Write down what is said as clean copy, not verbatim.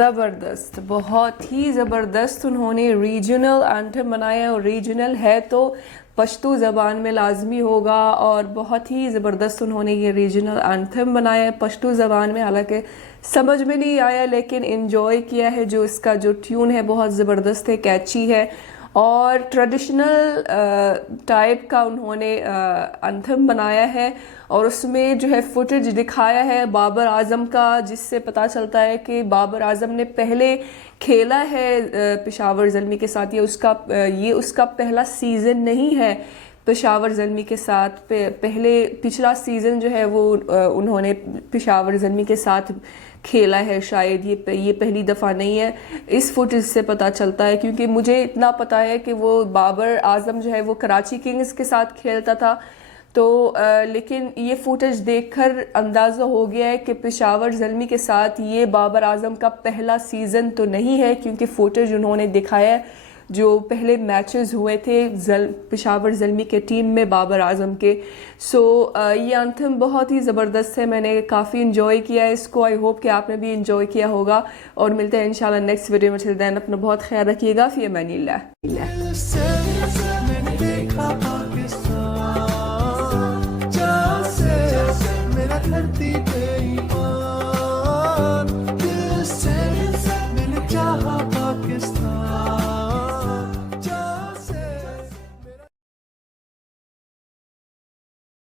ज़बरदस्त, बहुत ही ज़बरदस्त उन्होंने रीजनल एंथम बनाया, और रीजनल है तो पश्तो ज़बान में लाजमी होगा, और बहुत ही ज़बरदस्त उन्होंने ये रीजनल एंथम बनाया है पश्तो ज़बान में। हालांकि समझ में नहीं आया लेकिन इन्जॉय किया है। जो इसका जो ट्यून है बहुत ज़बरदस्त है, कैची है, और ट्रेडिशनल टाइप का उन्होंने एंथम बनाया है। और उसमें जो है फुटेज दिखाया है बाबर आज़म का, जिससे पता चलता है कि बाबर आज़म ने पहले खेला है पेशावर ज़ल्मी के साथ। ये उसका पहला सीज़न नहीं है पेशावर ज़ल्मी के साथ। पहले पिछला सीज़न जो है वो उन्होंने पेशावर ज़ल्मी के साथ खेला है शायद, ये पहली दफ़ा नहीं है। इस फुटेज से पता चलता है, क्योंकि मुझे इतना पता है कि वो बाबर आज़म जो है वो कराची किंग्स के साथ खेलता था, तो लेकिन ये फुटेज देखकर अंदाज़ा हो गया है कि पेशावर ज़ल्मी के साथ ये बाबर आज़म का पहला सीज़न तो नहीं है, क्योंकि फुटेज उन्होंने दिखाया है जो पहले मैचेस हुए थे पेशावर ज़ल्मी के टीम में बाबर आज़म के। ये एंथम बहुत ही ज़बरदस्त है, मैंने काफ़ी इन्जॉय किया है इसको। आई होप कि आपने भी इन्जॉय किया होगा, और मिलते हैं इंशाल्लाह नेक्स्ट वीडियो में। टिल देन अपना बहुत ख्याल रखिएगा। फ़ी अमानिल्लाह।